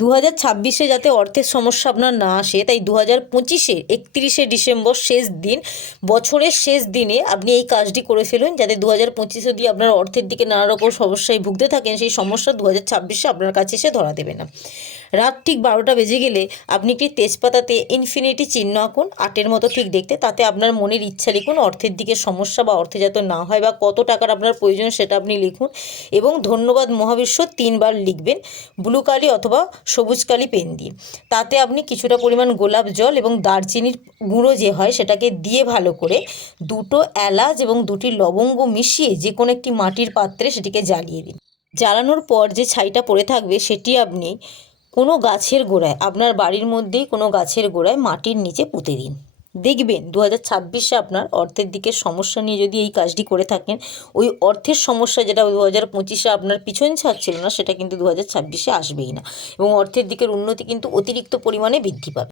দু হাজার ছাব্বিশে যাতে অর্থের সমস্যা আপনার না আসে, তাই দু হাজার পঁচিশে একত্রিশে ডিসেম্বর শেষ দিন, বছরের শেষ দিনে আপনি এই কাজটি করে ফেলুন, যাতে দু হাজার পঁচিশে দিয়ে আপনার অর্থের দিকে নানা রকম সমস্যায় ভুগতে থাকেন, সেই সমস্যা দু হাজার ছাব্বিশে আপনার কাছে এসে ধরা দেবে না। রাত ঠিক বারোটা বেজে গেলে আপনি একটি তেজপাতাতে ইনফিনিটি চিহ্ন আঁকুন, আটের মতো ঠিক দেখতে, তাতে আপনার মনের ইচ্ছা লিখুন, অর্থের দিকে সমস্যা বা অর্থে যাতে না হয় বা কত টাকার আপনার প্রয়োজন সেটা আপনি লিখুন এবং ধন্যবাদ মহাবিশ্ব তিনবার লিখবেন ব্লু কালি অথবা সবুজ কালি পেন দিয়ে। তাতে আপনি কিছুটা পরিমাণ গোলাপ জল এবং দারচিনির গুঁড়ো যে হয় সেটাকে দিয়ে ভালো করে দুটো এলাচ এবং দুটি লবঙ্গ মিশিয়ে যে কোনো একটি মাটির পাত্রে সেটিকে জ্বালিয়ে দিন। জ্বালানোর পর যে ছাইটা পড়ে থাকবে সেটি আপনি কোনো গাছের গোড়ায়, আপনার বাড়ির মধ্যেই কোনো গাছের গোড়ায় মাটির নিচে পুঁতে দিন। দেখবেন দু হাজার ছাব্বিশে আপনার অর্থের দিকে সমস্যা নিয়ে যদি এই কাজটি করে থাকেন, ওই অর্থের সমস্যা যেটা দু হাজার পঁচিশে আপনার পিছন ছাড়ছিল না, সেটা কিন্তু দু হাজার ছাব্বিশে আসবেই না। এবং অর্থের দিকের উন্নতি কিন্তু অতিরিক্ত পরিমাণে বৃদ্ধি পাবে।